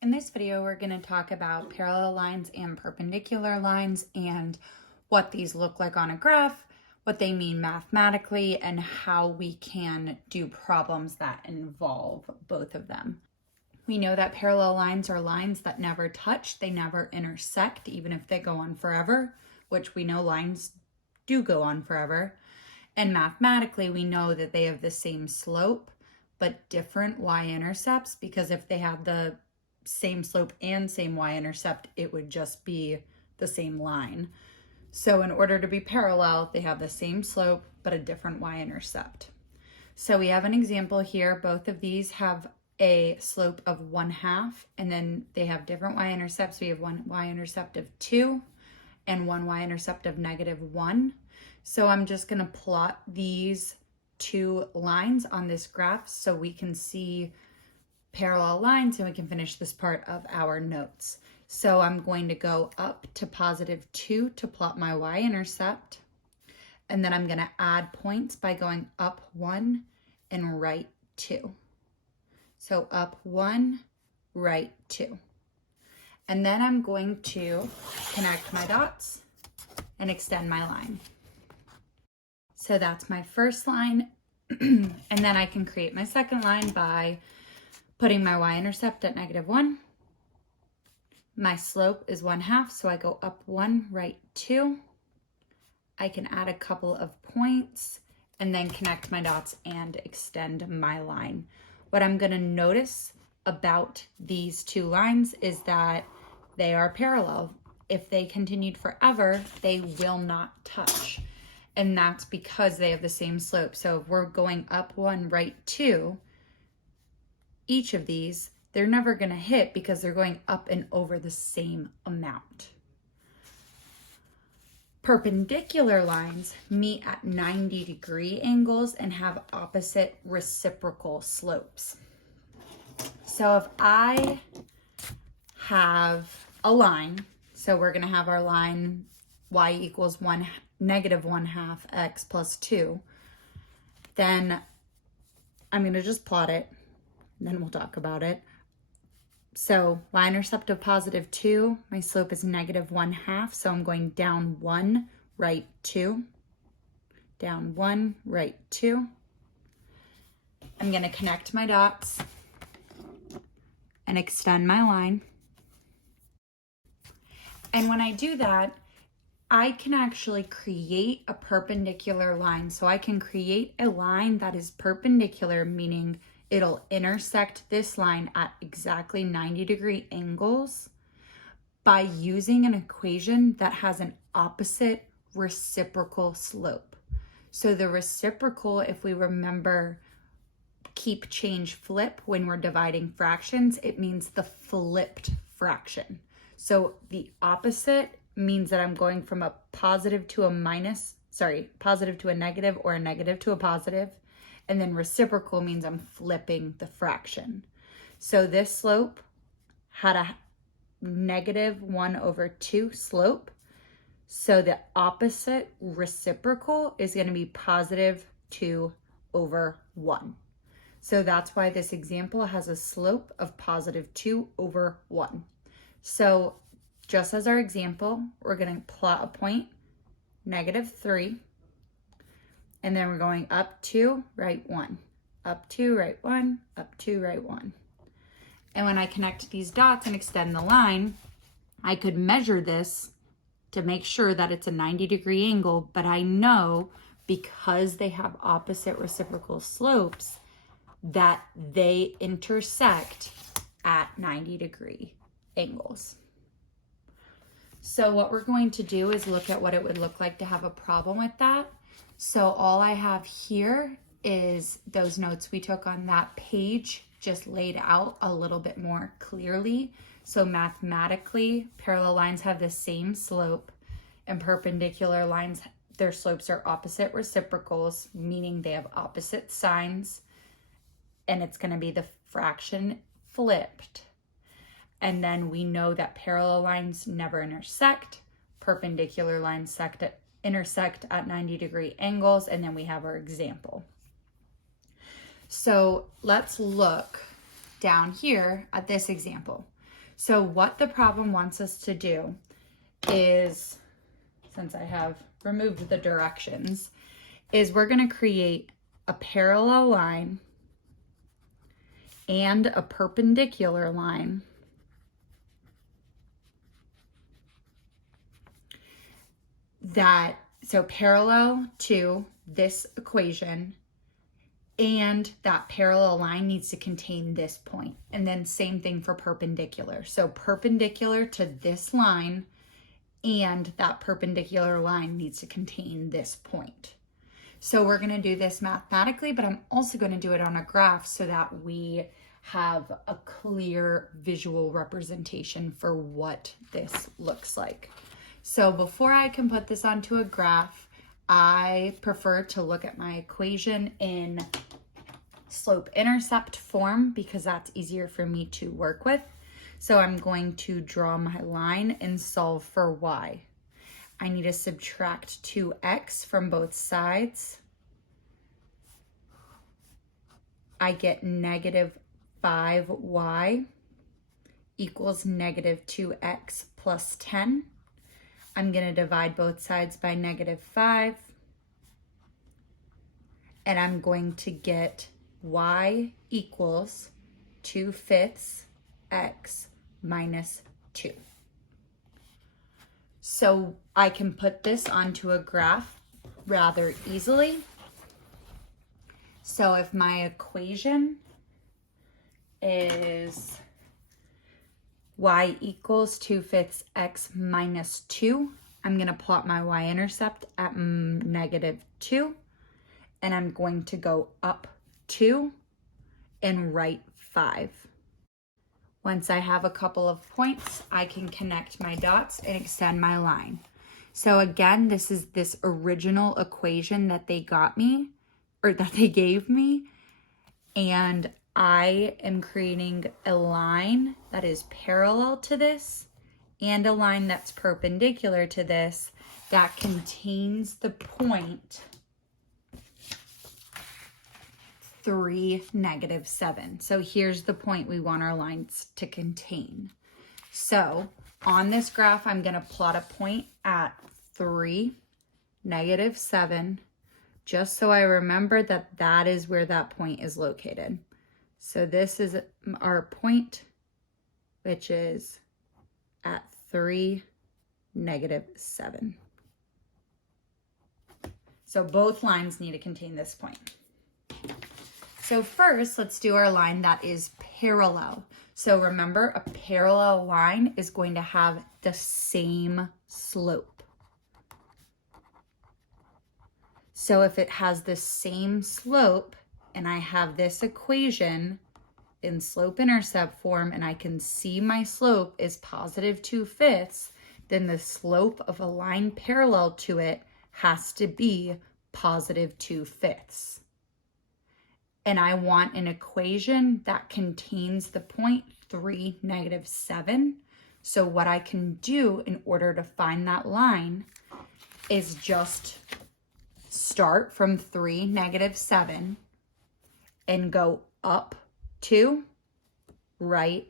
In this video, we're going to talk about parallel lines and perpendicular lines and what these look like on a graph, what they mean mathematically, and how we can do problems that involve both of them. We know that parallel lines are lines that never touch, they never intersect, even if they go on forever, which we know lines do go on forever. And mathematically, we know that they have the same slope, but different y-intercepts, because if they have the same slope and same y-intercept, it would just be the same line. So in order to be parallel, they have the same slope, but a different y-intercept. So we have an example here. Both of these have a slope of 1/2, and then they have different y-intercepts. We have one y-intercept of 2 and one y-intercept of -1. So I'm just going to plot these two lines on this graph so we can see parallel lines and we can finish this part of our notes. So I'm going to go up to +2 to plot my y-intercept. And then I'm going to add points by going up 1 and right 2. So up 1, right 2. And then I'm going to connect my dots and extend my line. So that's my first line. And then I can create my second line by putting my y-intercept at -1. My slope is 1/2, so I go up 1, right 2. I can add a couple of points and then connect my dots and extend my line. What I'm going to notice about these two lines is that they are parallel. If they continued forever, they will not touch. And that's because they have the same slope. So if we're going up 1, right 2, each of these, they're never going to hit because they're going up and over the same amount. Perpendicular lines meet at 90-degree angles and have opposite reciprocal slopes. So if I have a line, so we're going to have our line y equals -1/2 x plus 2, then I'm going to just plot it, and then we'll talk about it. So y-intercept of +2, my slope is -1/2, so I'm going down 1, right 2, down 1, right 2. I'm going to connect my dots and extend my line. And when I do that, I can actually create a perpendicular line. So I can create a line that is perpendicular, meaning it'll intersect this line at exactly 90-degree angles by using an equation that has an opposite reciprocal slope. So the reciprocal, if we remember keep, change, flip when we're dividing fractions, it means the flipped fraction. So the opposite means that I'm going from a positive to a negative, or a negative to a positive. And then reciprocal means I'm flipping the fraction. So this slope had a -1/2 slope. So the opposite reciprocal is going to be +2/1. So that's why this example has a slope of +2/1. So just as our example, we're going to plot a point, -3. And then we're going up 2, right 1, up 2, right 1, up 2, right 1. And when I connect these dots and extend the line, I could measure this to make sure that it's a 90-degree angle, but I know because they have opposite reciprocal slopes that they intersect at 90-degree angles. So what we're going to do is look at what it would look like to have a problem with that. So all I have here is those notes we took on that page, just laid out a little bit more clearly. So mathematically, parallel lines have the same slope, and perpendicular lines, their slopes are opposite reciprocals, meaning they have opposite signs, and it's going to be the fraction flipped. And then we know that parallel lines never intersect, perpendicular lines intersect at 90-degree angles, and then we have our example. So let's look down here at this example. So what the problem wants us to do is, since I have removed the directions, is we're going to create a parallel line and a perpendicular line so parallel to this equation, and that parallel line needs to contain this point. And then same thing for perpendicular. So perpendicular to this line, and that perpendicular line needs to contain this point. So we're going to do this mathematically, but I'm also going to do it on a graph so that we have a clear visual representation for what this looks like. So before I can put this onto a graph, I prefer to look at my equation in slope-intercept form because that's easier for me to work with. So I'm going to draw my line and solve for y. I need to subtract 2x from both sides. I get negative 5y equals negative 2x plus 10. I'm going to divide both sides by negative 5. And I'm going to get y equals 2/5 x minus 2. So I can put this onto a graph rather easily. So if my equation is y equals 2/5 x minus 2, I'm going to plot my y-intercept at negative 2, and I'm going to go up 2 and right 5. Once I have a couple of points, I can connect my dots and extend my line. So again, this is this original equation that they got me, or that they gave me, and I am creating a line that is parallel to this and a line that's perpendicular to this that contains the point 3, -7. So here's the point we want our lines to contain. So on this graph, I'm going to plot a point at 3, -7, just so I remember that that is where that point is located. So this is our point, which is at 3, -7. So both lines need to contain this point. So first, let's do our line that is parallel. So remember, a parallel line is going to have the same slope. So if it has the same slope, and I have this equation in slope-intercept form, and I can see my slope is positive 2/5, then the slope of a line parallel to it has to be positive 2/5. And I want an equation that contains the point 3, -7. So what I can do in order to find that line is just start from 3, -7 and go up 2, right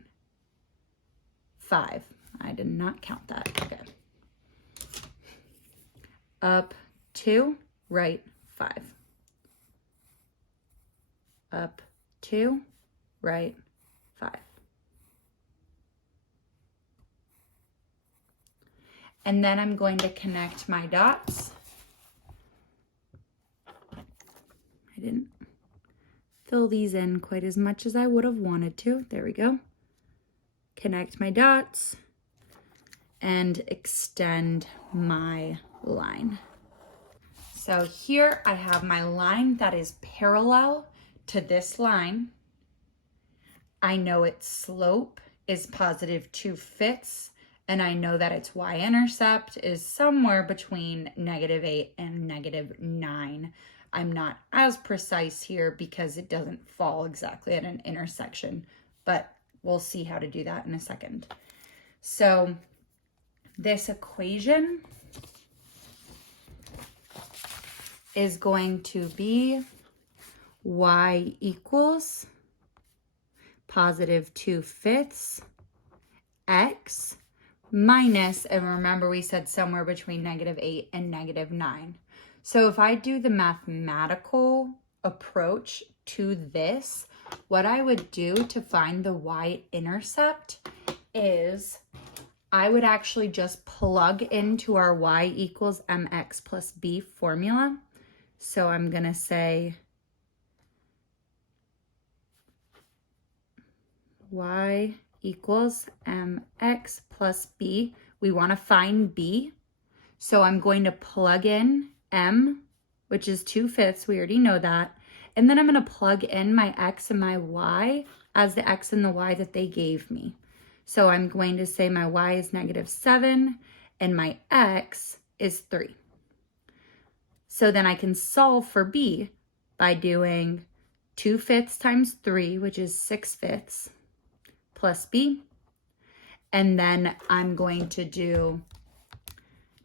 5. I did not count that. Okay. Up 2, right 5. Up 2, right 5. And then I'm going to connect my dots. I didn't fill these in quite as much as I would have wanted to. There we go. Connect my dots and extend my line. So here I have my line that is parallel to this line. I know its slope is positive 2/5, and I know that its y-intercept is somewhere between -8 and -9. I'm not as precise here because it doesn't fall exactly at an intersection, but we'll see how to do that in a second. So this equation is going to be y equals positive 2/5 x minus, and remember we said somewhere between -8 and -9. So if I do the mathematical approach to this, what I would do to find the y-intercept is I would actually just plug into our y equals mx plus b formula. So I'm going to say y equals mx plus b. We want to find b. So I'm going to plug in m, which is 2/5. We already know that. And then I'm going to plug in my x and my y as the x and the y that they gave me. So I'm going to say my y is -7 and my x is 3. So then I can solve for b by doing 2/5 times 3, which is 6/5, plus b. And then I'm going to do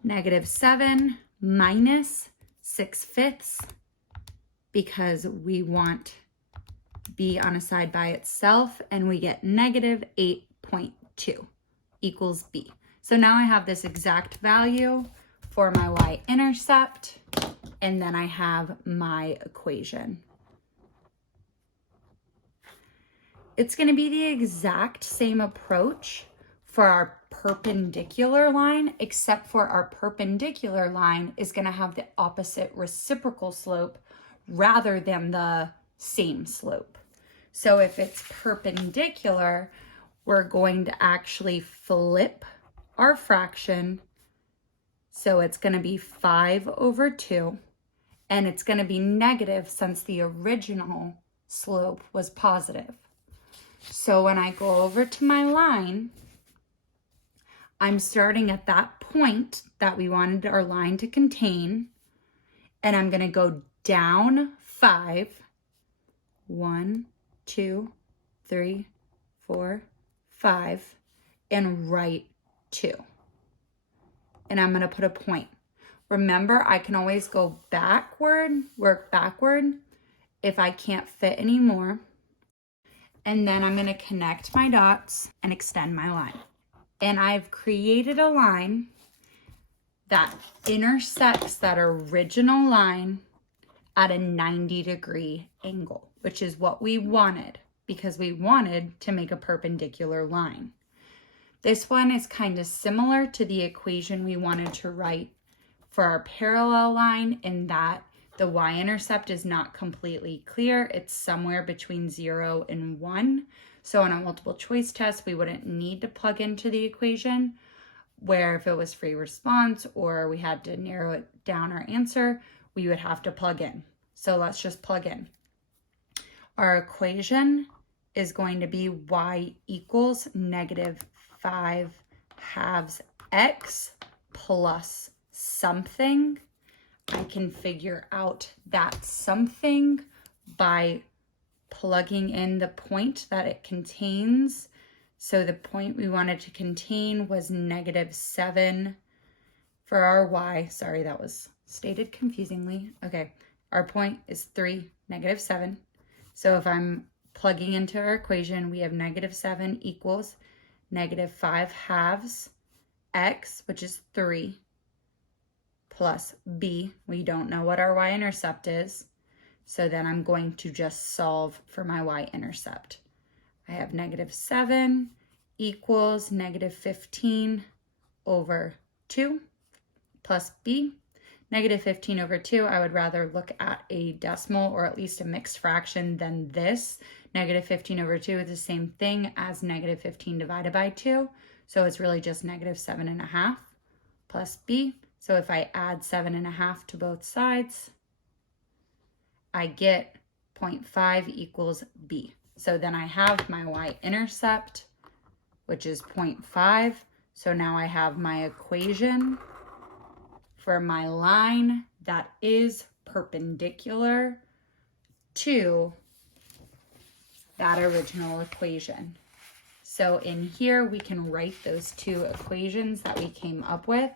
-7 minus 6/5 because we want b on a side by itself, and we get -8.2 equals b. So now I have this exact value for my y-intercept, and then I have my equation. It's going to be the exact same approach for our perpendicular line, except for our perpendicular line is going to have the opposite reciprocal slope rather than the same slope. So if it's perpendicular, we're going to actually flip our fraction. So it's going to be 5/2, and it's going to be negative since the original slope was positive. So when I go over to my line, I'm starting at that point that we wanted our line to contain, and I'm going to go down 5. 1, 2, 3, 4, 5, and right 2. And I'm going to put a point. Remember, I can always go backward, work backward if I can't fit anymore. And then I'm going to connect my dots and extend my line. And I've created a line that intersects that original line at a 90-degree angle, which is what we wanted because we wanted to make a perpendicular line. This one is kind of similar to the equation we wanted to write for our parallel line in that the y-intercept is not completely clear. It's somewhere between 0 and 1. So on a multiple choice test, we wouldn't need to plug into the equation, where if it was free response or we had to narrow it down our answer, we would have to plug in. So let's just plug in. Our equation is going to be y equals -5/2 x plus something. I can figure out that something by plugging in the point that it contains. So the point we wanted to contain was -7 for our y. Sorry, that was stated confusingly. Okay, our point is 3, -7. So if I'm plugging into our equation, we have -7 equals -5/2 x, which is 3, plus b. We don't know what our y-intercept is. So then I'm going to just solve for my y-intercept. I have -7 equals -15/2 plus b. -15/2, I would rather look at a decimal or at least a mixed fraction than this. -15/2 is the same thing as -15 divided by 2. So it's really just -7.5 plus b. So if I add 7.5 to both sides, I get 0.5 equals b. So then I have my y-intercept, which is 0.5. So now I have my equation for my line that is perpendicular to that original equation. So in here, we can write those two equations that we came up with.